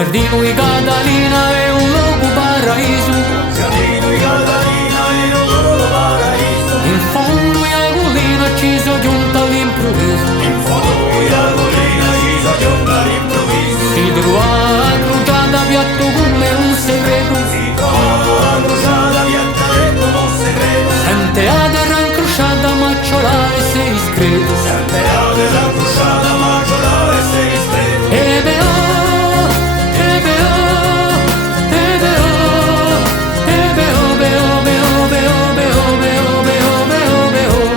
giardino di Catalina è un luogo paraiso. Giardino di Catalina è un luogo paraiso. In fondo a collina ci sono giunta all'improvviso. In fondo alla collina ci sono giunta all'improvviso. Si trova crociata piatto come un segreto. Si trova crociata piatta come un segreto. Sente a terra incrociata macciolare sei discreto. Sente la terra crociata macciolare sei discreto. Ebe oh, ebe oh, ebe oh, ebe oh, be oh, be oh, be oh, be oh, be oh, be oh, be oh, be oh.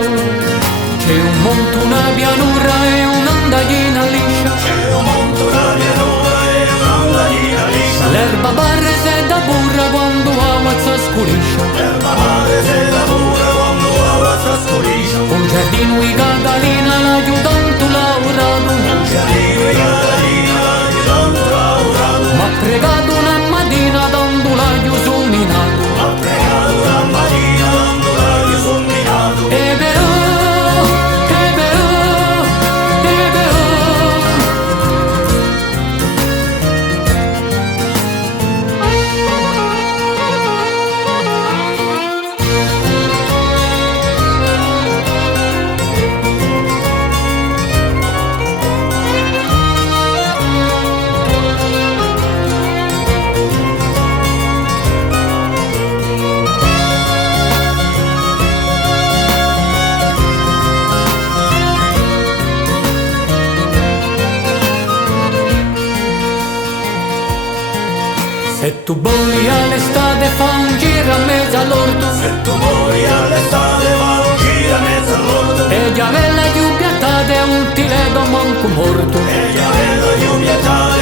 C'è un monte, una pianura e un'andaglina liscia. C'è un monte, una pianura e un'andaglina liscia. L'erba barre se da burra quando avanza scurisce. L'erba barre se da burra quando avanza scurisce. Un giardino di Catalina l'aiutanto lavorato. Un giardino di Catalina l'aiutanto lavorato. M'ha pregato una mattina tanto l'aglio somminato. M'ha pregato una mattina tanto l'aglio somminato. Ebe oh, ebe oh, ebe oh. Se tu vuoi all'estate fa un giro a mezzo all'orto. Se tu vuoi all'estate va un giro a mezzo all'orto. E già bella più piattate è un tiledo manco morto. E già vedo più piattate